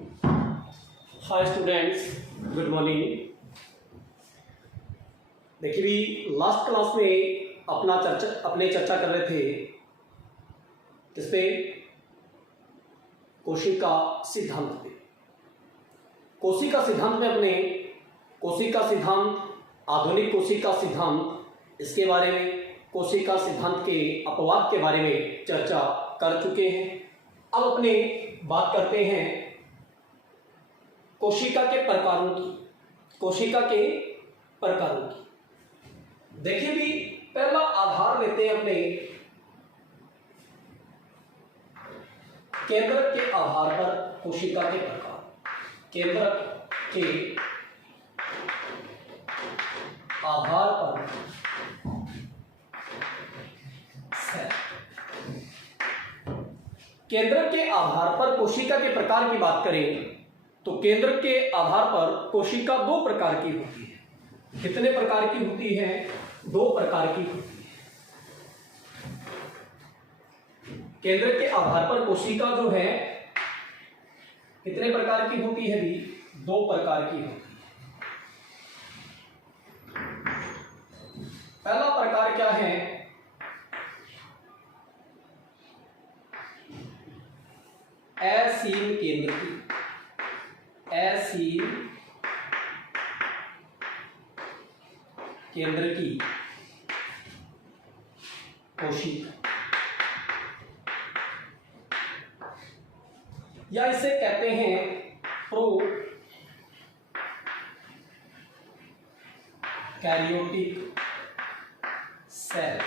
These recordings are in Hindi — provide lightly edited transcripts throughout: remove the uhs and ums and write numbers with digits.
Hi students, good morning. देखिए भी लास्ट क्लास में अपने चर्चा कर रहे थे किस पे? कोशिका सिद्धांत पे। कोशिका सिद्धांत में अपने कोशिका सिद्धांत, आधुनिक कोशिका सिद्धांत, इसके बारे में, कोशिका सिद्धांत के अपवाद के बारे में चर्चा कर चुके हैं। अब अपने बात करते हैं कोशिका के प्रकारों की। कोशिका के प्रकारों की देखिए भी, पहला आधार लेते हैं अपने केंद्रक के आधार पर कोशिका के प्रकार। केंद्रक के आधार पर केंद्रक के आधार पर कोशिका के प्रकार की बात करें तो केंद्रक के आधार पर कोशिका दो प्रकार की होती है। कितने प्रकार की होती है? दो प्रकार की होती है। केंद्रक के आधार पर कोशिका जो है कितने प्रकार की होती है भी? दो प्रकार की होती है। पहला प्रकार क्या है? असीम केंद्र की। असीम केंद्र की कोशिका, या इसे कहते हैं प्रोकैरियोटिक सेल।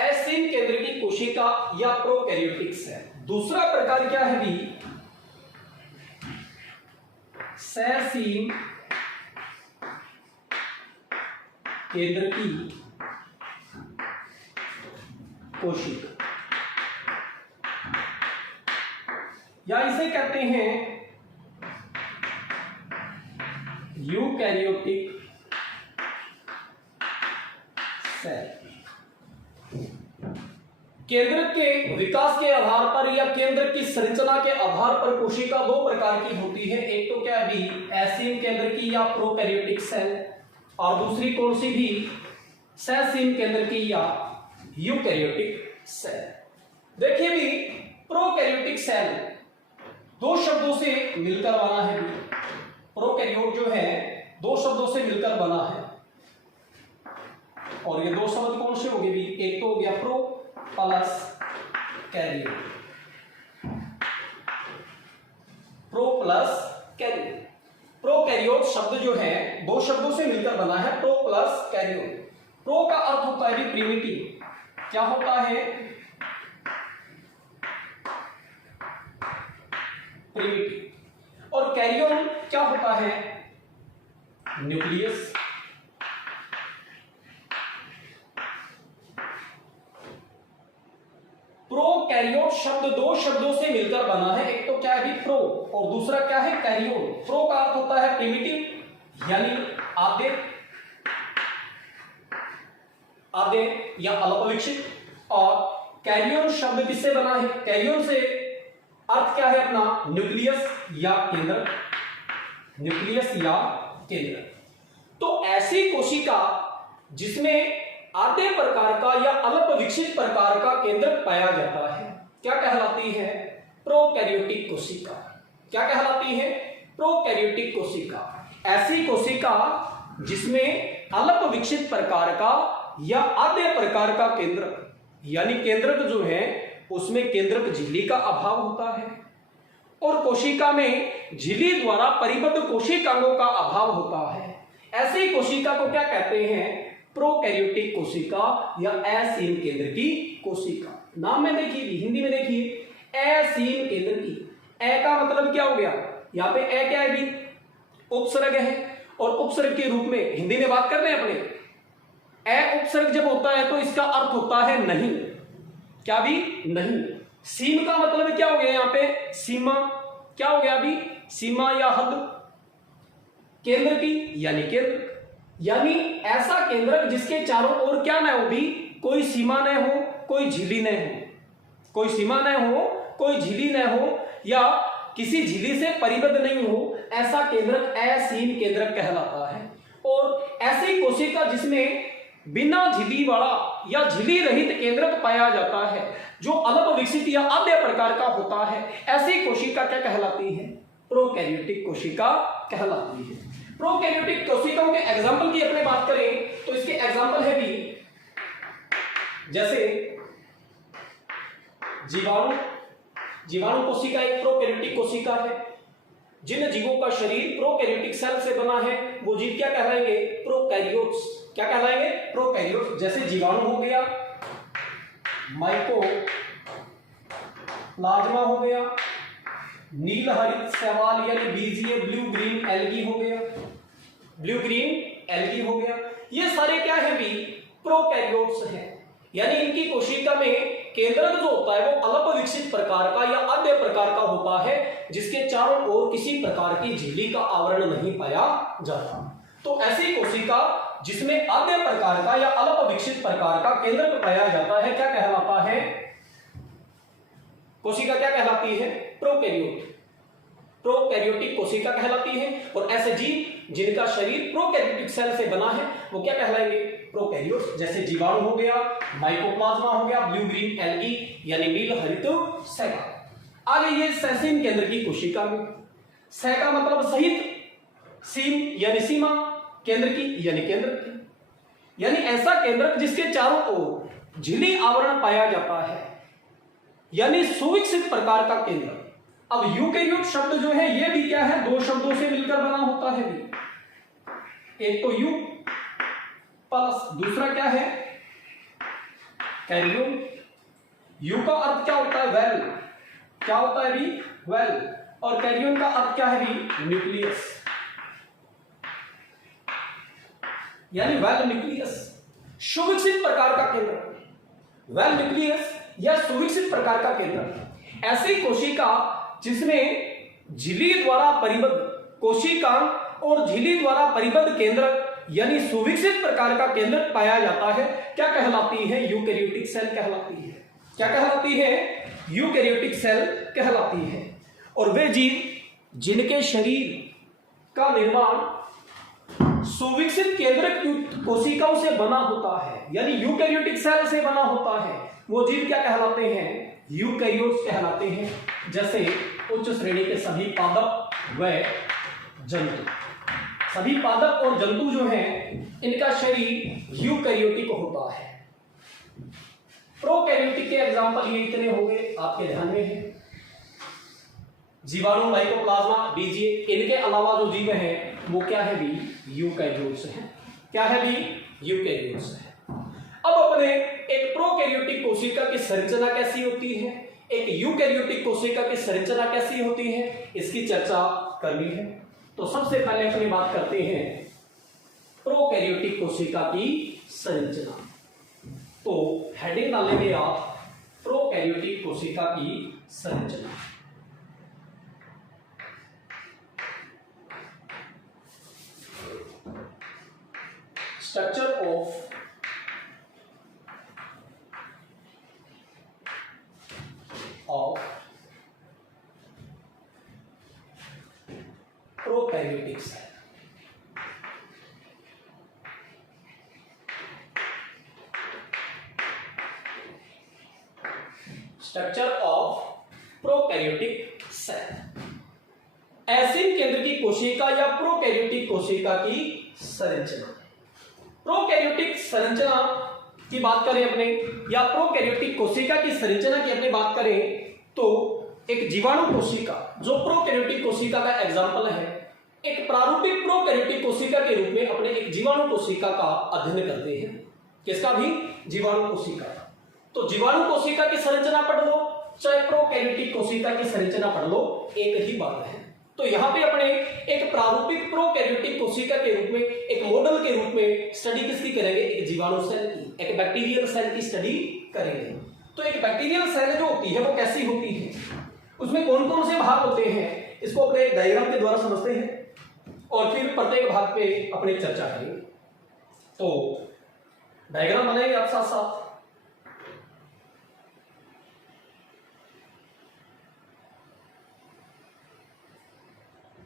असीम केंद्र की कोशिका या प्रोकैरियोटिक सेल। दूसरा प्रकार क्या है भी? ससीम केंद्र की कोशिका, या इसे कहते हैं यूकैरियोटिक सेल। केंद्र के विकास के आधार पर या केंद्र की संरचना के आधार पर कोशिका दो प्रकार की होती है। एक तो क्या है भी? असीम केंद्र की या प्रोकैरियोटिक सेल, और दूसरी कौन सी भी? ससीम केंद्र की या यूकैरियोटिक सेल। देखिए भी, प्रोकैरियोटिक सेल दो शब्दों से मिलकर बना है। प्रोकैरियोट जो है दो शब्दों से मिलकर बना है, और ये दो शब्द कौन से हो गए भी? एक तो हो गया pro plus karyote. Pro plus karyote. Prokaryote शब्द जो है दो शब्दों से मिलकर बना है, प्रो प्लस कैरियोट। प्रो का अर्थ होता है प्रिमिटिव। क्या होता है? प्रिमिटिव। और कैरियोन क्या होता है? न्यूक्लियस। प्रोकैरियोट शब्द दो शब्दों से मिलकर बना है। एक तो क्या है? प्रो, और दूसरा क्या है? कैरियोन। प्रो का अर्थ होता है प्रिमिटिव, यानी आधे या अल्पविकसित। और कैरियोन शब्द किससे बना है? कैरियोन से अर्थ क्या है अपना? न्यूक्लियस या केंद्र। न्यूक्लियस या केंद्र। तो ऐसी कोशिका जिसमें आधे प्रकार का या अल्प विकसित प्रकार का केंद्र पाया जाता है, क्या कहलाती है? प्रोकैरियोटिक कोशिका। क्या कहलाती है? प्रोकैरियोटिक कोशिका। ऐसी कोशिका जिसमें अल्प विकसित प्रकार का या आधे प्रकार का केंद्र, यानी केंद्रक जो है उसमें केंद्रक झिल्ली का अभाव होता है, और कोशिका में झिल्ली द्वारा परिबद्ध कोशिकांगों का अभाव होता है। ऐसी कोशिका को क्या कहते हैं? प्रोकैरियोटिक कोशिका या असीम केंद्र की कोशिका। नाम में देखिए, हिंदी में देखिए, असीम केंद्र की। ए का मतलब क्या हो गया? यहां पे ए क्या है भी? उपसर्ग है, और उपसर्ग के रूप में हिंदी में बात कर रहे हैं अपने। ए उपसर्ग जब होता है तो इसका अर्थ होता है नहीं। क्या भी? नहीं। सीम का मतलब क्या हो गया? यहां पे सीमा क्या हो गया अभी? सीमा या हद केंद्र की, यानी केंद्र, यानी ऐसा केंद्रक जिसके चारों ओर क्या न हो भी? कोई सीमा न हो, कोई झिल्ली न हो। कोई सीमा न हो, कोई झिल्ली न हो, या किसी झिल्ली से परिबद्ध नहीं हो, ऐसा केंद्रक असीम केंद्रक कहलाता है। और ऐसी कोशिका जिसमें बिना झिल्ली वाला या झिल्ली रहित केंद्रक पाया जाता है, जो अल्प विकसित या आद्य प्रकार का होता है, ऐसी कोशिका क्या कहलाती है? प्रोकैरियोटिक कोशिका कहलाती है। प्रोकैरियोटिक कोशिकाओं के एग्जाम्पल की अपने बात करें तो इसके एग्जाम्पल है भी, जैसे जीवाणु कोशिका एक प्रोकैरियोटिक कोशिका है। जिन जीवों का शरीर प्रोकैरियोटिक सेल से बना है वो जीव क्या कहलाएंगे? प्रोकैरियोट्स। क्या कहलाएंगे? प्रोकैरियोट्स। जैसे जीवाणु हो गया, माइकोप्लाज्मा हो गया, नील हरित शैवाल यानी बीजीय ब्लू ग्रीन एल्गी हो गया, ये सारे क्या है भी? प्रोकैरियोट्स हैं। यानी इनकी कोशिका में केंद्रक जो होता है वो अल्प विकसित प्रकार का या आद्य प्रकार का होता है, जिसके चारों ओर किसी प्रकार की झिल्ली का आवरण नहीं पाया जाता। तो ऐसी कोशिका जिसमें आद्य प्रकार का या अल्प विकसित प्रकार का केंद्रक पाया जाता है क्या कहलाता है? कोशिका क्या कहलाती है? प्रोकैरियोटिक कोशिका कहलाती है। और ऐसे जीव जिनका शरीर प्रोकैरियोटिक सेल से बना है वो क्या कहलाएंगे? प्रोकैरियोट्स। जैसे जीवाणु हो गया, माइकोप्लाज्मा हो गया, ब्लू ग्रीन एल्गी यानी नील हरित शैवाल। आगे ये सेसीम केंद्र की कोशिका में, सह का मतलब सहित, सीम यानी सीमा, केंद्र की यानी केंद्र की, यानी ऐसा केंद्रक जिसके चारों ओर झिल्ली आवरण पाया जाता है, यानी सुविकसित प्रकार का केंद्र। अब यूकैरियोट शब्द जो है ये भी क्या है? दो शब्दों से मिलकर बना होता है भी। एक तो यू प्लस दूसरा क्या है? कैरियोन। यू का अर्थ क्या होता है? वेल। क्या होता है भी? वेल। और कैरियोन का अर्थ क्या है भी? न्यूक्लियस, यानी वेल न्यूक्लियस, सुविकसित प्रकार का केंद्र। वेल न्यूक्लियस या सुविकसित प्रकार का केंद्र। ऐसी कोशिका जिसमें झिल्ली द्वारा परिबद्ध कोशिकांग और झिल्ली द्वारा परिबद्ध केंद्रक यानी सुविकसित प्रकार का केंद्रक पाया जाता है, क्या कहलाती है? यूकैरियोटिक सेल कहलाती है। क्या कहलाती है? यूकैरियोटिक सेल कहलाती है। और वे जीव जिनके शरीर का निर्माण सुविकसित केंद्रक युक्त कोशिकाओं से बना होता है, यानी यूकैरियोटिक सेल से बना होता है, वो जीव क्या कहलाते हैं? यूकैरियोट्स कहलाते हैं। जैसे उच्च श्रेणी के सभी पादप व जंतु, सभी पादप और जंतु जो हैं इनका शरीर यूकैरियोटिक होता है। प्रोकैरियोटिक के एग्जांपल ये इतने हो गए, आपके ध्यान में है। जीवाणु, माइकोप्लाज्मा, बीजीय, इनके अलावा जो जीव हैं वो क्या है भी? यूकैरियोट्स हैं। क्या है भी? यूकैरियोट्स है। अब अपने एक प्रोकैरियोटिक कोशिका की संरचना कैसी होती है, एक यूकैरियोटिक कोशिका की संरचना कैसी होती है, इसकी चर्चा करनी है। तो सबसे पहले अपनी बात करते हैं प्रोकैरियोटिक कोशिका की संरचना। तो हेडिंग डालेंगे आप प्रोकैरियोटिक कोशिका की संरचना। Structure of prokaryotic cell. Structure of prokaryotic cell. एसिन केंद्र की कोशिका या प्रोकैरियोटिक कोशिका की संरचना। प्रोकैरियोटिक संरचना की बात करें अपने, या प्रोकैरियोटिक कोशिका की संरचना की अपनी बात करें तो एक जीवाणु कोशिका जो प्रोकैरियोटिक कोशिका का एग्जाम्पल है, एक प्रारूपिक प्रोकैरियोटिक कोशिका के रूप में अपने एक जीवाणु कोशिका का अध्ययन करते हैं। किसका भी? जीवाणु कोशिका। तो जीवाणु कोशिका की संरचना पढ़ लो, चाहे प्रोकैरियोटिक कोशिका की संरचना पढ़ लो, एक ही बात है। तो यहां पे अपने एक प्रारूपिक प्रोकैरियोटिक कोशिका के रूप में, एक मॉडल के रूप में स्टडी किसकी करेंगे? एक जीवाणु सेल की, एक बैक्टीरियल सेल की स्टडी करेंगे। तो एक बैक्टीरियल सेल जो होती है वो कैसी होती है, उसमें कौन कौन से भाग होते हैं, इसको अपने एक डायग्राम के द्वारा समझते हैं और फिर प्रत्येक भाग पे अपनी चर्चा करेंगे। तो डायग्राम बनाएंगे आप साथ साथ।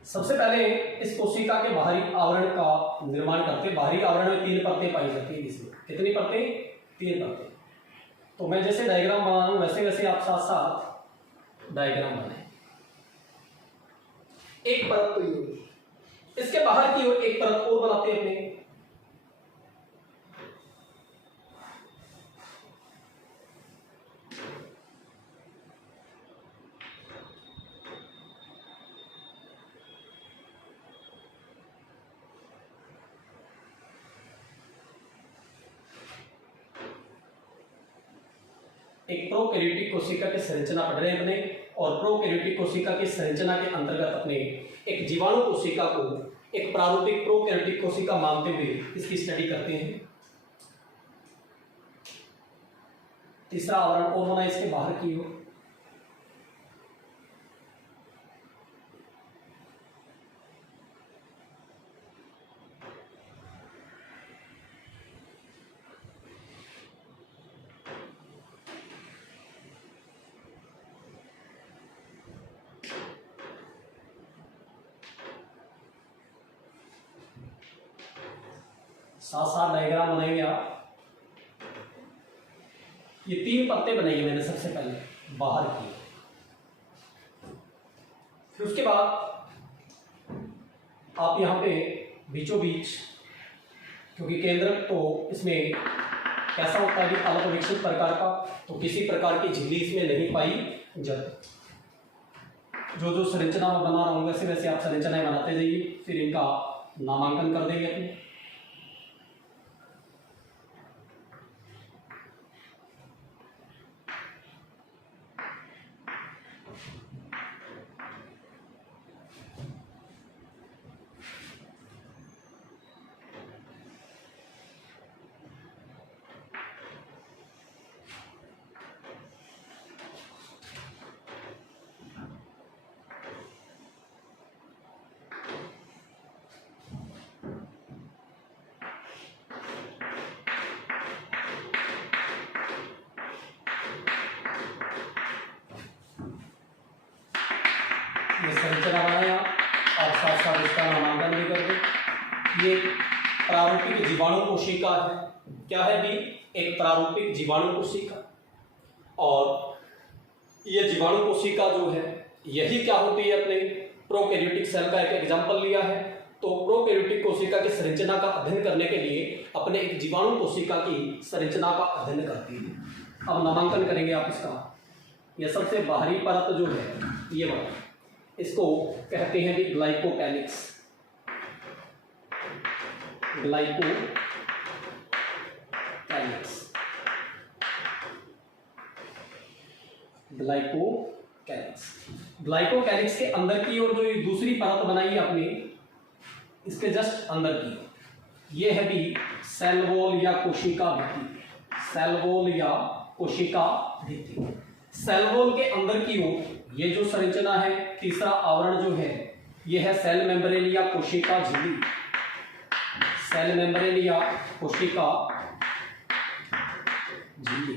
सबसे पहले इस कोशिका के बाहरी आवरण का निर्माण करते हैं। बाहरी आवरण में 3 परतें पाई जाती है इसमें। कितनी परतें? 3 परतें। तो मैं जैसे डायग्राम बना रहा हूं वैसे वैसे आप साथ साथ डायग्राम बनाएं। एक परत तो ये होगी, इसके बाहर की ओर एक परत और बनाते हैं अपने। एक प्रोकैरियोटिक कोशिका की संरचना पढ़ रहे हैं अपने, और प्रोकैरियोटिक कोशिका की संरचना के अंतर्गत अपने एक जीवाणु कोशिका को एक प्रारूपिक प्रोकैरियोटिक कोशिका मानते हुए इसकी स्टडी करते हैं। तीसरा आवरण और होना इसके बाहर की ओर। साथ साथ डायग्राम बनाएंगे आप। ये 3 परतें बनाई मैंने सबसे पहले बाहर की, फिर उसके बाद आप यहाँ पे बीचों बीच, क्योंकि केंद्र तो इसमें कैसा होता है कि अल्प विकसित प्रकार का, तो किसी प्रकार की झिल्ली इसमें नहीं पाई जाती। जो जो संरचना मैं बना रहा हूँ वैसे वैसे आप संरचनाएं बनाते जाइए, फिर इनका नामांकन कर देंगे अपने। ये संरचना बनाया, आप साथ साथ इसका नामांकन भी कर दें। ये प्रारूपिक जीवाणु कोशिका है। क्या है भी? एक प्रारूपिक जीवाणु कोशिका। और ये जीवाणु कोशिका जो है यही क्या होती है, अपने प्रोकैरियोटिक सेल का एक एग्जांपल लिया है। तो प्रोकैरियोटिक कोशिका की संरचना का अध्ययन करने के लिए अपने एक जीवाणु कोशिका की संरचना का अध्ययन करती है। अब नामांकन करेंगे आप इसका। यह सबसे बाहरी परत जो है ये वाला, इसको कहते हैं भी ग्लाइकोकैलिक्स। ग्लाइकोकैलिक्स के अंदर की ओर जो ये दूसरी परत बनाई है आपने, इसके जस्ट अंदर की, ये है भी सेल वॉल या कोशिका भित्ति। सेल वॉल या कोशिका भित्ति। सेल वॉल के अंदर की ओर ये जो संरचना है, तीसरा आवरण जो है ये है सेल मेम्ब्रेन या कोशिका झिल्ली। सेल मेम्ब्रेन या कोशिका झिल्ली।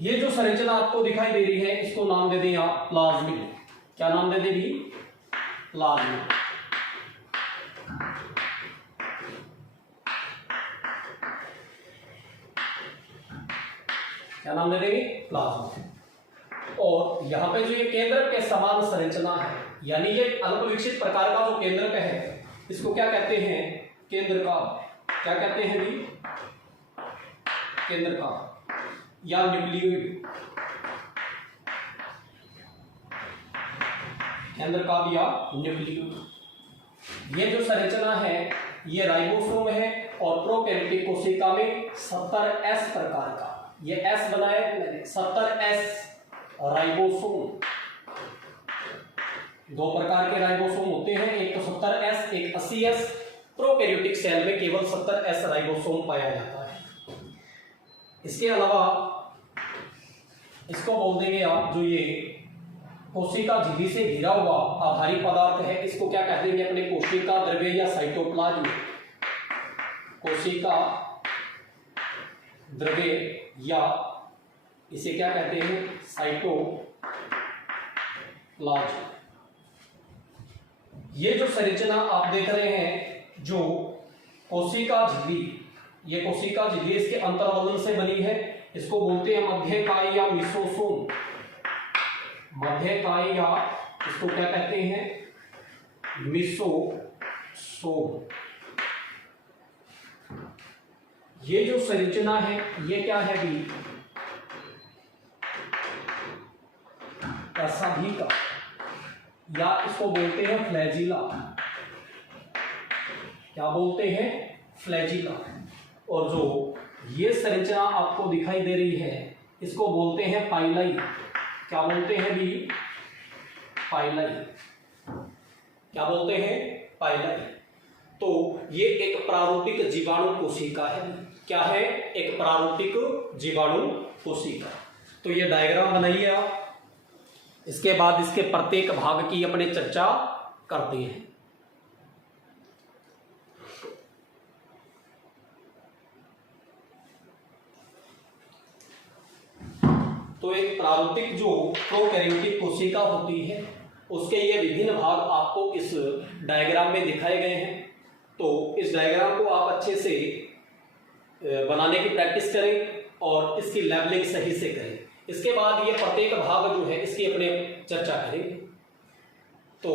ये जो संरचना आपको दिखाई दे रही है इसको नाम दे दें आप प्लाज्मिड। क्या नाम दे देंगे? प्लाज्मिड। क्या नाम दे देंगे? प्लाज्मिड। और यहाँ पे जो ये केंद्र के समान संरचना है, यानी ये अल्प विकसित प्रकार का जो केंद्रक है, इसको क्या कहते हैं? केंद्र का। क्या कहते हैं भी? केंद्र का या न्यूक्लियोइड। केंद्र का भी या न्यूक्लियोइड। ये जो संरचना है ये राइबोसोम है, और प्रोकैरियोटिक कोशिका में 70S प्रकार का, ये S बनाया मैंने, 70S राइबोसोम। 2 प्रकार के राइबोसोम होते हैं, एक तो 70S, एक 80S। प्रोकैरियोटिक सेल में केवल 70S राइबोसोम पाया जाता है। इसके अलावा इसको बोल देंगे आप, जो ये कोशिका झिल्ली से घिरा हुआ आधारी पदार्थ है, इसको क्या कह देंगे अपने? कोशिका द्रव्य या साइटोप्लाज्म। कोशिका द्रव्य या इसे क्या कहते हैं? प्लाज्मा। ये जो संरचना आप देख रहे हैं, जो कोशिका झिल्ली, ये कोशिका झिल्ली इसके अंतर्वलन से बनी है, इसको बोलते हैं मध्यकाय या मिसोसोम। मध्यकाय या इसको क्या कहते हैं, मिसोसोम। ये जो संरचना है ये क्या है भी, प्रसाभिका, या इसको बोलते हैं फ्लैजिला। क्या बोलते हैं, फ्लैजिला। और जो ये संरचना आपको दिखाई दे रही है इसको बोलते हैं पाइलाई। क्या बोलते हैं भी, पाइलाई। क्या बोलते हैं, पाइलाई। तो ये एक प्रारूपिक जीवाणु कोशिका है। क्या है, एक प्रारूपिक जीवाणु कोशिका। तो ये डायग्राम बनाइए आप, इसके बाद इसके प्रत्येक भाग की अपने चर्चा करते हैं। तो एक प्रारूपिक जो प्रोकैरियोटिक कोशिका होती है उसके ये विभिन्न भाग आपको इस डायग्राम में दिखाए गए हैं। तो इस डायग्राम को आप अच्छे से बनाने की प्रैक्टिस करें और इसकी लेबलिंग सही से करें। इसके बाद ये प्रत्येक भाग जो है इसकी अपने चर्चा करेंगे। तो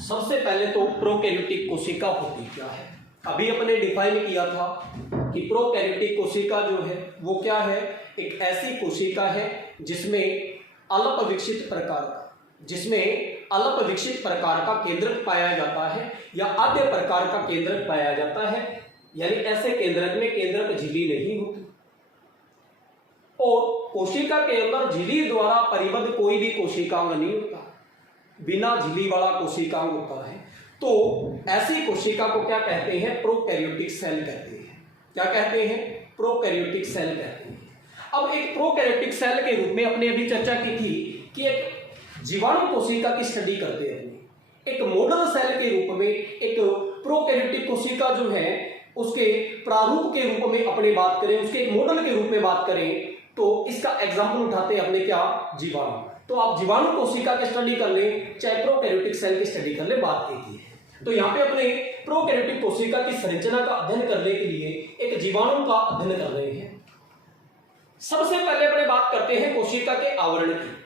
सबसे पहले तो प्रोकैरियोटिक कोशिका होती क्या है। अभी अपने डिफाइन किया था कि प्रोकैरियोटिक कोशिका जो है वो क्या है, एक ऐसी कोशिका है जिसमें अल्प विकसित प्रकार का केंद्रक पाया जाता है या आद्य प्रकार का केंद्रक पाया जाता है। यानी ऐसे केंद्रक में केंद्रक झिल्ली नहीं होती और कोशिका के अंदर झिल्ली द्वारा परिबद्ध कोई भी कोशिकांग नहीं होता, बिना झिल्ली वाला कोशिकांग होता है। तो ऐसी कोशिका को क्या कहते हैं, प्रोकैरियोटिक सेल कहते हैं। क्या कहते हैं, प्रोकैरियोटिक सेल कहते हैं। अब एक प्रोकैरियोटिक सेल के रूप में अपने अभी चर्चा की थी कि एक जीवाणु कोशिका की स्टडी करते हैं। एक मॉडल सेल के रूप में एक प्रोकैरियोटिक कोशिका जो है उसके प्रारूप के रूप में अपने बात करें, उसके एक मॉडल के रूप में बात करें तो इसका एग्जाम्पल उठाते हैं अपने क्या, जीवाणु। तो आप जीवाणु कोशिका की स्टडी कर लें चाहे प्रोकैरियोटिक सेल की स्टडी कर लें, बात एक ही है। तो यहाँ पे अपने प्रोकैरियोटिक कोशिका की संरचना का अध्ययन करने के लिए एक जीवाणु का अध्ययन कर रहे हैं। सबसे पहले अपने बात करते हैं कोशिका के आवरण की।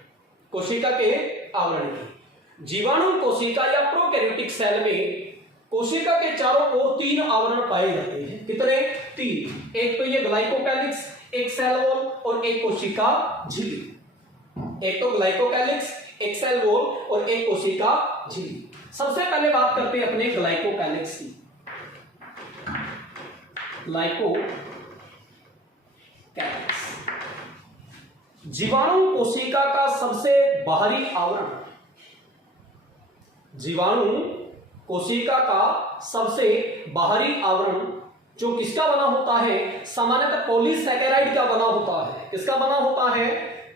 कोशिका के आवरण की, जीवाणु कोशिका या प्रोकैरियोटिक सेल में कोशिका के चारों ओर 3 आवरण पाए जाते हैं। कितने, 3। एक तो ये ग्लाइकोकैलिक्स, एक सेल वॉल और एक कोशिका झिल्ली। एक तो ग्लाइकोकैलिक्स, एक सेल वॉल और एक कोशिका झिल्ली। सबसे पहले बात करते हैं अपने ग्लाइकोकैलिक्स की। ग्लाइकोकैलिक्स जीवाणु कोशिका का सबसे बाहरी आवरण। जीवाणु कोशिका का सबसे बाहरी आवरण जो किसका बना होता है, सामान्यतः पॉलीसैकेराइड का बना होता है। किसका बना होता है,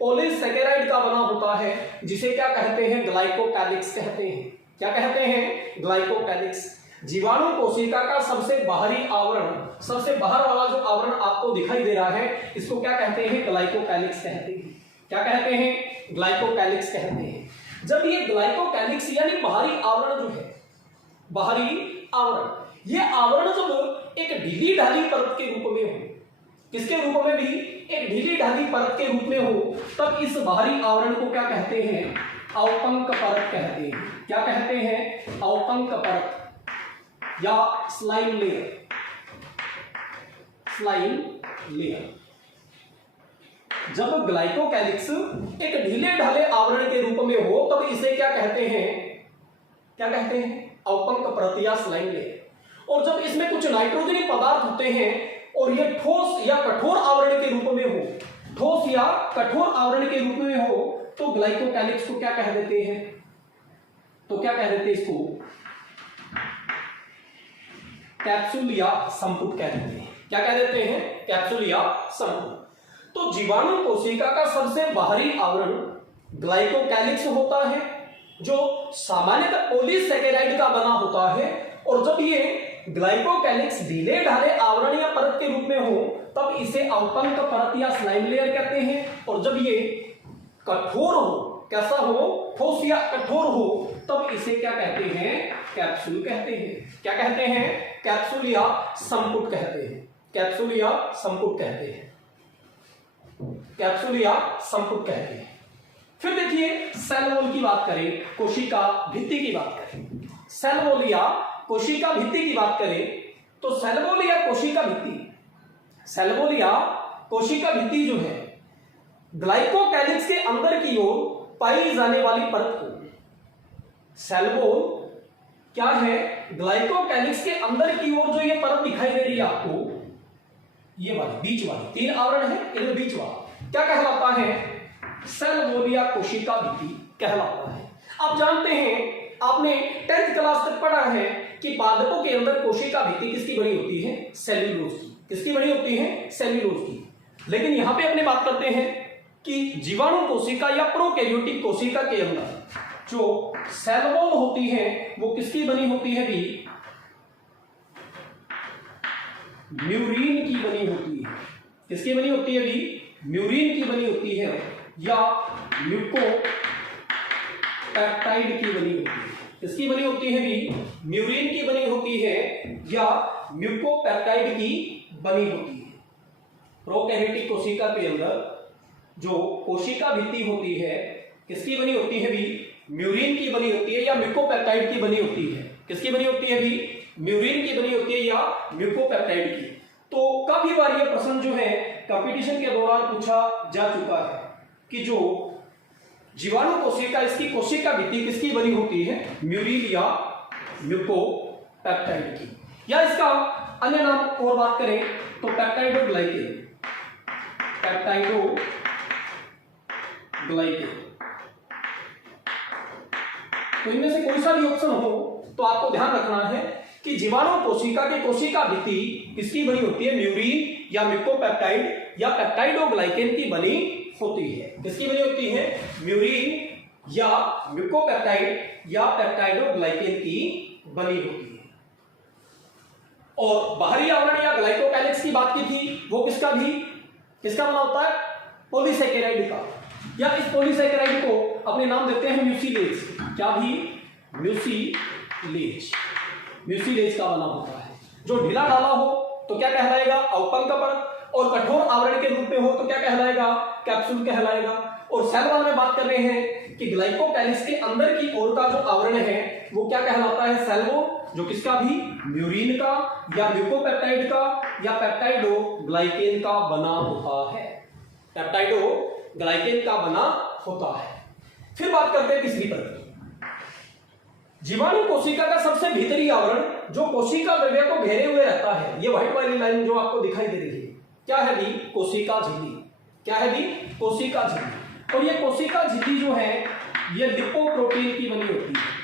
पॉलीसैकेराइड का बना होता है, जिसे क्या कहते हैं, ग्लाइकोकैलिक्स कहते हैं। क्या कहते हैं, ग्लाइकोकैलिक्स। जीवाणु कोशिका का सबसे बाहरी आवरण, सबसे बाहर वाला जो आवरण आपको दिखाई दे रहा है इसको क्या कहते हैं, ग्लाइकोकैलिक्स कहते हैं। क्या कहते हैं, ग्लाइकोकैलिक्स कहते हैं। जब ये ग्लाइकोकैलिक्स यानी बाहरी आवरण जो है, बाहरी आवरण, ये आवरण जब एक ढीली ढाली परत के रूप में हो, किसके रूप में भी, एक ढीली ढाली परत के रूप में हो, तब इस बाहरी आवरण को क्या कहते हैं, अवपंक परत कहते हैं। क्या कहते हैं, अवपंक परत या स्लाइम लेयर। Slime layer. जब ग्लाइकोकैलिक्स एक ढीले ढाले आवरण के रूप में हो तब इसे क्या कहते हैं, क्या कहते हैं, अवपंक परत या स्लाइम लेयर। और जब इसमें कुछ नाइट्रोजनी पदार्थ होते हैं और ये ठोस या कठोर आवरण के रूप में हो, ठोस या कठोर आवरण के रूप में हो, तो ग्लाइकोकैलिक्स को क्या कह देते हैं, तो क्या कह देते हैं इसको, कैप्सूल या संपुट कह देते हैं। क्या कह देते हैं, कैप्सूल या संपुट। तो जीवाणु कोशिका का सबसे बाहरी आवरण ग्लाइकोकैलिक्स होता है जो सामान्यतः पॉलीसैकेराइड का बना होता है। और जब ये ग्लाइकोकैलिक्स ढीले ढाले आवरण या परत के रूप में हो तब इसे अवपंक परत या स्लाइम लेयर कहते हैं। और जब ये कठोर हो, कैसा हो, ठोस या कठोर हो, तब इसे क्या कहते हैं, कैप्सूल कहते हैं। क्या कहते हैं, कैप्सूल या संपुट कहते हैं। कैप्सूल या संपुट कहते हैं। कैप्सूल या संपुट कहते हैं। फिर देखिए सेल वॉल की बात करें, कोशिका भित्ति की बात करें, सेल वॉल या कोशिका भित्ति की बात करें तो सेल वॉल या कोशिका भित्ति, सेल वॉल या कोशिका भित्ति जो है ग्लाइकोकैलिक्स के अंदर की ओर पाई जाने वाली परत को, सेल वॉल क्या है, ग्लाइकोकैलिक्स के अंदर की ओर जो ये परत दिखाई दे रही है आपको, ये वाली बीच वाली, 3 आवरण है, इनमें बीच वाला क्या कहलाता है, सेल वॉल या कोशिका भित्ति कहलाता है। आप जानते हैं, आपने 10th क्लास तक पढ़ा है कि पादपों के अंदर कोशिका भित्ति किसकी बनी होती है, सेल्यूलोज की। किसकी बनी होती है, सेल्यूलोज की। लेकिन यहां पे अपने बात करते हैं कि जीवाणु कोशिका या प्रोकैरियोटिक कोशिका के अंदर जो सेल वॉल होती है वो किसकी बनी होती है भी, म्यूरीन की बनी होती है। किसकी बनी होती है भी, म्यूरीन की बनी होती है या म्यूकोपेप्टाइड की बनी होती है। किसकी बनी होती है भी, म्यूरीन की बनी होती है या म्यूकोपेप्टाइड की बनी होती है। प्रोकैरियोटिक कोशिका के अंदर जो कोशिका भित्ति होती है किसकी बनी होती है भी, म्यूरीन की बनी होती है या म्यूकोपेप्टाइड की बनी होती है। किसकी बनी होती है भी, म्यूरीन की बनी होती है या म्यूकोपेप्टाइड की। तो काफी बार ये प्रश्न जो है कंपटीशन के दौरान पूछा जा चुका है कि जो जीवाणु कोशिका, इसकी कोशिका भित्ति किसकी बनी होती है, म्यूरीन या म्यूकोपेप्टाइड की। या इसका अन्य नाम और बात करें तो पेप्टाइडोग्लाइकेन, पेप्टाइडोग्लाइकेन। तो इनमें से कोई सा भी ऑप्शन हो तो आपको ध्यान रखना है कि जीवाणु कोशिका के कोशिका भित्ति किसकी बनी होती है, म्यूरीन या म्यूकोपेप्टाइड या पेप्टाइडोग्लाइकेन की बनी होती है। किसकी बनी होती है, म्यूरीन या म्यूकोपेप्टाइड या पेप्टाइडोग्लाइकेन की बनी होती है। और बाहरी आवरण या ग्लाइकोकैलिक्स की बात की थी, वो किसका बना होता है, पॉलीसैकेराइड का। या इस पॉलीसैकेराइड को अपने नाम देते हैं म्यूसिलेज। क्या भी, म्यूसिलेज, म्यूसिलेज का बना होता है। जो ढीला ढाला हो तो क्या कहलाएगा, अवपंक परत, और कठोर आवरण के रूप में हो तो क्या कहलाएगा, कैप्सूल कहलाएगा। और सेल वॉल में बात कर रहे हैं कि ग्लाइकोकैलिक्स के अंदर की ओर का जो आवरण है वो क्या कहलाता है, सेल वॉल, जो किसका भी, म्यूरीन का या म्यूकोपेप्टाइड का या पेप्टाइडोग्लाइकेन का बना होता है। पेप्टाइडोग्लाइकेन का बना होता है। फिर बात करते हैं तीसरी परत की। जीवाणु कोशिका का सबसे भीतरी आवरण जो कोशिका द्रव्य को घेरे हुए रहता है, ये व्हाइट वाली लाइन जो आपको दिखाई दे रही है, क्या है भी, कोशिका झिल्ली। क्या है भी, कोशिका झिल्ली। और ये कोशिका झिल्ली जो है ये लिपोप्रोटीन की बनी होती है।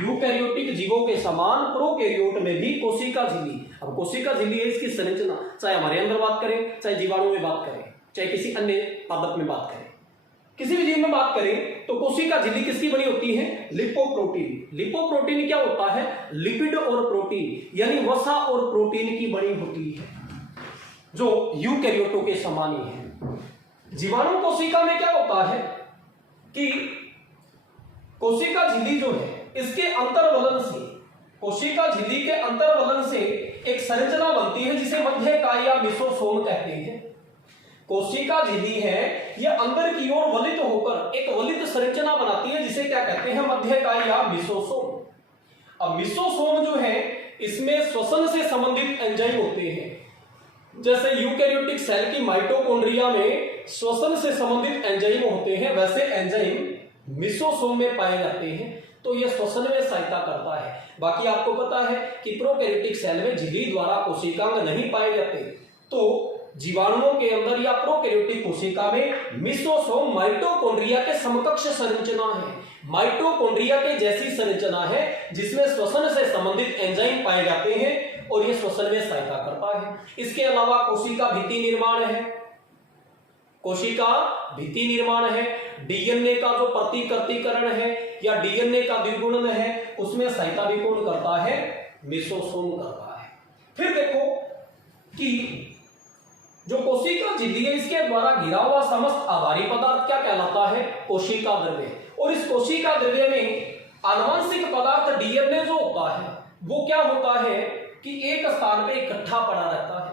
यूकैरियोटिक जीवों के समान प्रोकैरियोट में भी कोशिका झिल्ली। अब कोशिका झिल्ली है इसकी संरचना, चाहे हमारे अंदर बात करें, चाहे जीवाणु में बात करें, चाहे किसी अन्य पादप में बात करें, किसी भी जीव में बात करें तो कोशिका झिल्ली किसकी बनी होती है, लिपोप्रोटीन। लिपोप्रोटीन क्या होता है, लिपिड और प्रोटीन यानी वसा और प्रोटीन की बनी होती है, जो यूकैरियोटों के समान ही है। जीवाणु कोशिका में क्या होता है कि कोशिका झिल्ली जो है इसके अंतर्वलन से, कोशिका झिल्ली के अंतर्वलन से एक संरचना बनती है जिसे मध्यकाय या मिसोसोम कहते हैं। कोशिका झिल्ली है यह अंदर की ओर वलित होकर एक वलित संरचना बनाती है जिसे क्या कहते हैं, मध्यकाय या मिसोसोम। अब मिसोसोम जो है इसमें श्वसन से संबंधित एंजाइम होते हैं। जैसे यूकैरियोटिक सेल की माइटोकॉन्ड्रिया में श्वसन से संबंधित एंजाइम होते हैं, वैसे एंजाइम मिसोसोम में पाए जाते हैं, तो यह श्वसन में सहायता करता है। बाकी आपको पता है कि प्रोकैरियोटिक सेल में झिल्ली द्वारा कोशिकांग नहीं पाए जाते, तो जीवाणुओं के अंदर या प्रोकैरियोटिक कोशिका में मिसोसोम माइटोकॉन्ड्रिया के समकक्ष संरचना है, माइटोकॉन्ड्रिया के जैसी संरचना है जिसमें श्वसन से संबंधित एंजाइम पाए जाते हैं और यह श्वसन में सहायता करता है। इसके अलावा कोशिका भित्ति निर्माण है, कोशिका भित्ति निर्माण है, डीएनए का जो प्रतिकृतिकरण है या डीएनए का द्विगुणन है उसमें सहायता भी कौन करता है, मिसोसोम करता है। फिर देखो कि जो कोशिका झिल्ली है इसके द्वारा घिरा हुआ समस्त आधारी पदार्थ क्या कहलाता है? कोशिका द्रव्य। और इस कोशिका द्रव्य में आनुवंशिक पदार्थ डीएनए जो होता है वो क्या होता है कि एक स्थान पे इकट्ठा पड़ा रहता है।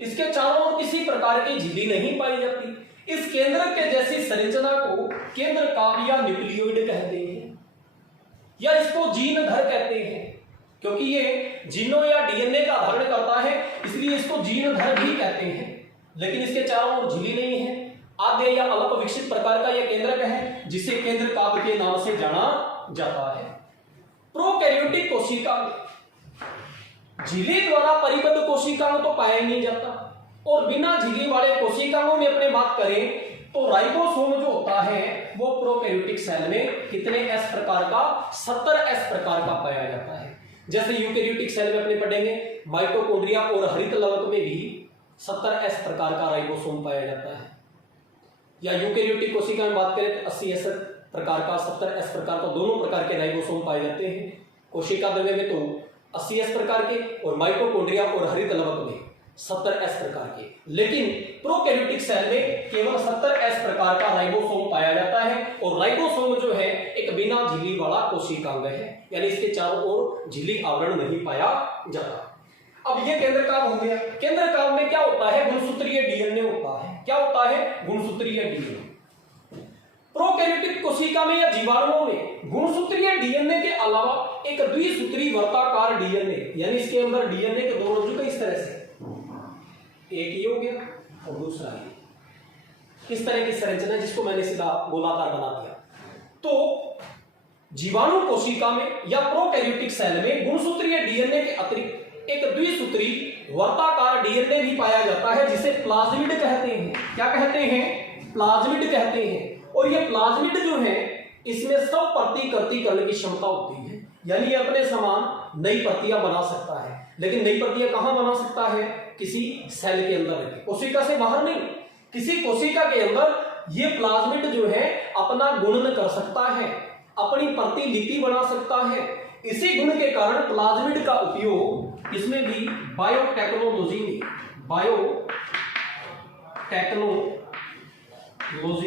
इसके चारों ओर किसी प्रकार की झिल्ली नहीं पाई जाती। इस केंद्र के जैसी संरचना को केंद्र काव्य या न्यूक्लियोइड कहते हैं, या इसको जीन धर कहते हैं, क्योंकि ये जीनों या डीएनए का धारण करता है इसलिए इसको जीन धर भी कहते हैं। लेकिन इसके चारों ओर झिल्ली नहीं है। आद्य या अल्प विकसित प्रकार का यह केंद्रक है जिसे केंद्र काव्य के नाम से जाना जाता है। प्रोकैरियोटिक कोशिका में झिल्ली द्वारा परिबद्ध कोशिकाओं तो पाया ही नहीं जाता, और बिना झिल्ली वाले कोशिकाओं में अपने बात करें तो राइबोसोम जो होता है वो प्रोकैरियोटिक सेल में कितने एस प्रकार का? 70 एस प्रकार का पाया जाता है। जैसे यूकैरियोटिक सेल में अपने पढ़ेंगे माइटोकॉन्ड्रिया और हरित लवक में भी 70 एस प्रकार का राइबोसोम पाया जाता है। या यूकैरियोटिक कोशिका में बात करें तो 80 एस प्रकार का, 70 एस प्रकार का दोनों प्रकार के राइबोसोम पाए जाते हैं। कोशिका द्रव्य में तो 80 एस प्रकार के और माइटोकॉन्ड्रिया और हरित लवक में 70 एस प्रकार के। लेकिन प्रोकैरियोटिक सेल में केवल 70 एस प्रकार का राइबोसोम पाया जाता है, और राइबोसोम जो है एक बिना झिल्ली वाला कोशिकांग है, यानी इसके चारों ओर झिल्ली आवरण नहीं पाया जाता। अब ये केंद्र काव्य हो गया। केंद्र काव्य में क्या होता है? गुणसूत्रीय डीएनए होता है। क्या होता है? गुणसूत्रीय डीएनए। प्रोकैरियोटिक कोशिका में या जीवाणुओं में गुणसूत्रीय डीएनए के अलावा एक द्विसूत्री वर्ताकार डीएनए, यानी इसके अंदर डीएनए के दो रज्जु इस तरह से, एक ये हो गया और दूसरा ये, इस तरह की संरचना जिसको मैंने सीधा गोलाकार बना दिया। तो जीवाणु कोशिका में या प्रोकैरियोटिक सेल में गुणसूत्रीय डीएनए के अतिरिक्त एक द्विसूत्री वर्ताकार डीएनए भी पाया जाता है जिसे प्लाज्मिड कहते हैं। क्या कहते हैं? प्लाज्मिड कहते हैं। और ये प्लाज्मिड जो है इसमें सब प्रतिकृति करने की क्षमता होती है, यानी अपने समान नई प्रतियां बना सकता है। लेकिन नई प्रतियां कहां बना सकता है? किसी सेल के अंदर, कोशिका से बाहर नहीं। किसी कोशिका के अंदर ये प्लाज्मिड जो है अपना गुणन कर सकता है, अपनी प्रतिलिपि बना सकता है। इसी गुण के कारण प्लाज्मिड का उपयोग इसमें भी बायोटेक्नोलॉजी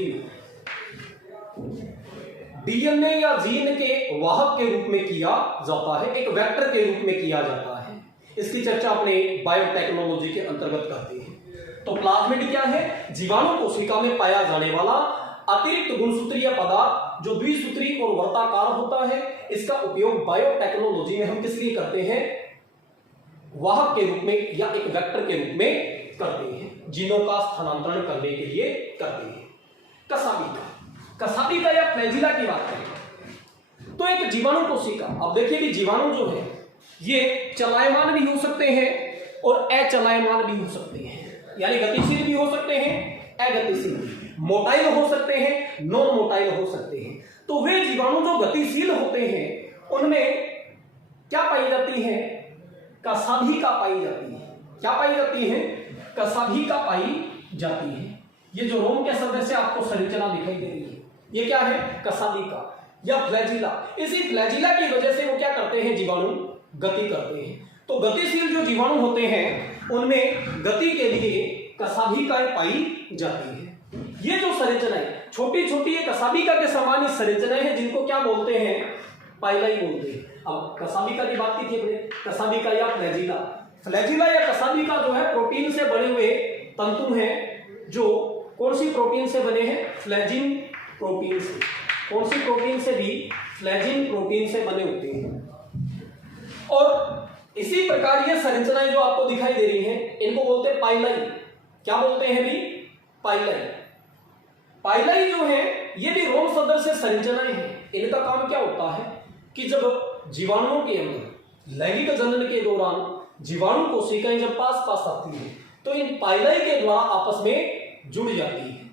में, डीएनए या जीन के वाहक के रूप में किया जाता है, एक वेक्टर के रूप में किया जाता है। इसकी चर्चा अपने बायोटेक्नोलॉजी के अंतर्गत करते हैं। तो प्लाज्मिड क्या है? जीवाणु कोशिका में पाया जाने वाला अतिरिक्त गुणसूत्रीय पदार्थ जो द्विसूत्री और वर्ताकार होता है। इसका उपयोग बायोटेक्नोलॉजी में हम किस लिए करते हैं? वाहक के रूप में या एक वेक्टर के रूप में करते हैं, जीनों का स्थानांतरण करने के लिए करते हैं। कसाबिका या फ्लैजिला की बात करें तो एक जीवाणु कोशिका, अब देखिए कि जीवाणु जो है ये चलायमान भी हो सकते हैं और अचलायमान भी हो सकते हैं, यानी गतिशील भी हो सकते हैं, अगतिशील भी, मोटाइल हो सकते हैं, नॉन मोटाइल हो सकते हैं। तो वे जीवाणु जो गतिशील होते हैं उनमें क्या पाई जाती है? कसाभिका पाई जाती है। क्या पाई जाती है? कसाभिका पाई जाती है। ये जो रोम के सदस्य आपको संरचना दिखाई दे रही है ये क्या है? कसाभिका या फ्लैजिला। इसी फ्लैजिला की वजह से वो क्या करते हैं? जीवाणु गति करते हैं। तो गतिशील जो जीवाणु होते हैं उनमें गति के लिए कसाभिकाएं पाई जाती है। ये जो संरचनाएं छोटी छोटी कसाभिका के समान संरचनाएं हैं जिनको क्या बोलते हैं? पाइलाई बोलते हैं। अब कसाभिका की बात की थी अपने, कसाभिका या फ्लैजिला। फ्लैजिला या कसाभिका जो है प्रोटीन से बने हुए तंतु हैं जो कौन सी प्रोटीन से बने हैं? फ्लैजिन प्रोटीन से। कौन सी प्रोटीन से? भी फ्लैजिन प्रोटीन से बने होते हैं। और इसी प्रकार ये संरचनाएं जो आपको दिखाई दे रही हैं इनको बोलते हैं पाइलाई। क्या बोलते हैं भी? पाइलाई। पाइलाई जो है ये भी रोम सदस्य संरचनाएं हैं। इनका काम क्या होता है कि जब जीवाणुओं के अंदर लैंगिक जनन के दौरान जीवाणु कोशिकाएं जब पास पास आती हैं तो इन पाइलाई के द्वारा आपस में जुड़ जाती है।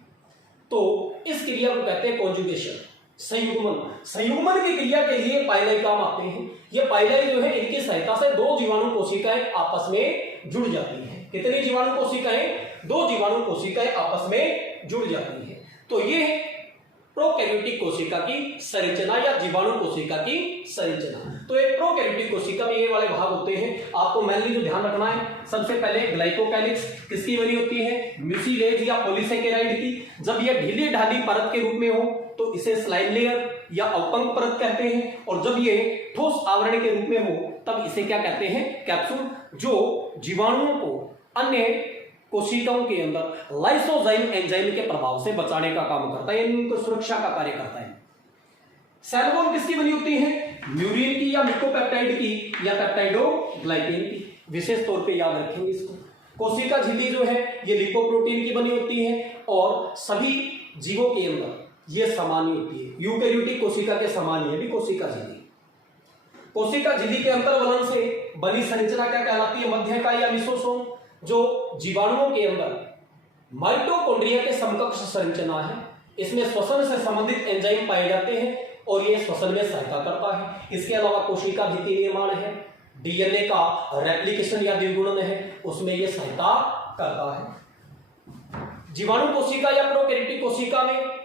तो इस क्रिया को कहते हैं कॉन्जुगेशन, संयुग्मन। संयुग्मन की क्रिया के लिए पाइलाई काम आते हैं। ये पाइलाई जो है इनकी सहायता से दो जीवाणु कोशिकाएं आपस में जुड़ जाती हैं। कितनी जीवाणु कोशिकाएं? दो जीवाणु कोशिकाएं आपस में जुड़ जाती हैं। तो ये है प्रोकैरियोटिक कोशिका की संरचना या जीवाणु कोशिका की संरचना। तो एक प्रोकैरियोटिक कोशिका में ये वाले भाग होते हैं। आपको मेनली जो ध्यान रखना है सबसे पहले ग्लाइकोकैलिक्स किसकी बनी होती है, म्यूसिलेज या पॉलीसेकेराइड की। जब यह ढीली ढाली परत के रूप में हो तो इसे स्लाइम लेयर या अपंग परत कहते हैं, और जब ये ठोस आवरण के रूप में हो तब इसे क्या कहते हैं, कैप्सूल, जो जीवाणुओं को अन्य कोशिकाओं के अंदर लाइसोजाइम एंजाइम के प्रभाव से बचाने का काम करता है, इनको सुरक्षा का कार्य करता है। सेल वॉल किसकी बनी होती है, म्यूरिन की या मिकोपेप्टाइड की या पेप्टाइडोग्लाइकेन की। विशेष तौर पे याद रखेंगे इसको। कोशिका झिल्ली जो है ये लिपोप्रोटीन की बनी होती है और सभी जीवों के अंदर ये सामान्य होती है, यूकेरियोटिक कोशिका के समान है भी कोशिका झिल्ली। कोशिका झिल्ली के अंतर्वलन से बनी संरचना क्या कहलाती है, मध्यकाय या मिसोसोम, जो जीवाणुओं के अंदर माइटोकॉन्ड्रिया के समकक्ष संरचना है। इसमें श्वसन से संबंधित एंजाइम पाए जाते हैं और ये श्वसन में सहायता करता है। इसके अलावा कोशिका भित्ति निर्माण है, डीएनए का रेप्लिकेशन या द्विगुणन है, उसमें ये सहायता करता है। जीवाणु कोशिका या प्रोकैरियोटिक कोशिका में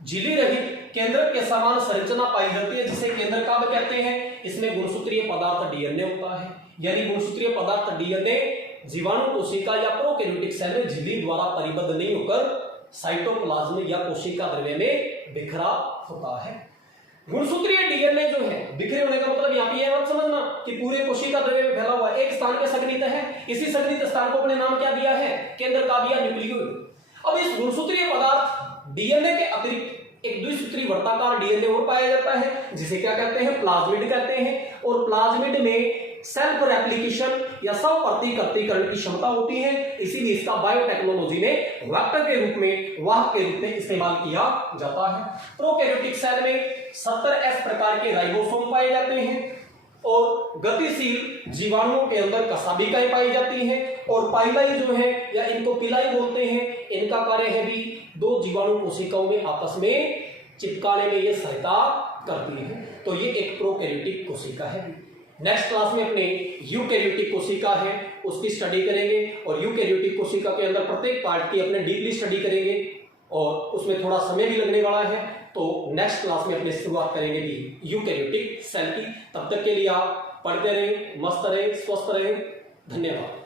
झिल्ली रहित केंद्रक के समान संरचना पाई जाती है, जिसे केंद्रक कहते हैं। इसमें गुणसूत्रीय पदार्थ डीएनए होता है, यानी गुणसूत्रीय पदार्थ डीएनए जीवाणु कोशिका या प्रोकैरियोटिक सेल में झिल्ली द्वारा परिबद्ध नहीं होकर साइटोप्लाज्म या कोशिका द्रव्य में बिखरा होता है। गुणसूत्रीय डीएनए जो है बिखरे होने का मतलब यहाँ पे ये मत समझना कि पूरे कोशिका द्रव्य में फैला हुआ है, एक स्थान पे संघनित है, इसी संघनित स्थान को अपने नाम क्या दिया है, केंद्र का दिया न्यूक्लियोइड। अब इस गुणसूत्रीय पदार्थ डीएनए के अतिरिक्त एक द्विसूत्री वर्ताकार डीएनए और पाया जाता है, जिसे क्या कहते हैं, प्लाज्मिड कहते हैं। और प्लाज्मिड में सेल्फ रेप्लिकेशन या स्वप्रतिकृतीकरण की क्षमता होती है, इसीलिए इसका बायोटेक्नोलॉजी में वेक्टर के रूप में, वाहक के रूप में इस्तेमाल किया जाता है। प्रोकैरियोटिक सेल में 70S प्रकार के राइबोसोम पाए जाते हैं और गतिशील जीवाणुओं के अंदर कसाबिकाएं पाई जाती हैं, और पाइलाई जो है या इनको पिलाई बोलते हैं, इनका कार्य है भी दो जीवाणु कोशिकाओं में आपस में चिपकाने में ये सहायता करती है। तो ये एक प्रोकैरियोटिक कोशिका है। नेक्स्ट क्लास में अपने यूकैरियोटिक कोशिका है उसकी स्टडी करेंगे, और यूकैरियोटिक कोशिका के अंदर प्रत्येक पार्ट की अपने डीपली स्टडी करेंगे, और उसमें थोड़ा समय भी लगने वाला है। तो नेक्स्ट क्लास में अपने शुरुआत करेंगे भी यूकैरियोटिक सेल की। तब तक के लिए आप पढ़ते रहें, मस्त रहें, स्वस्थ रहें। धन्यवाद।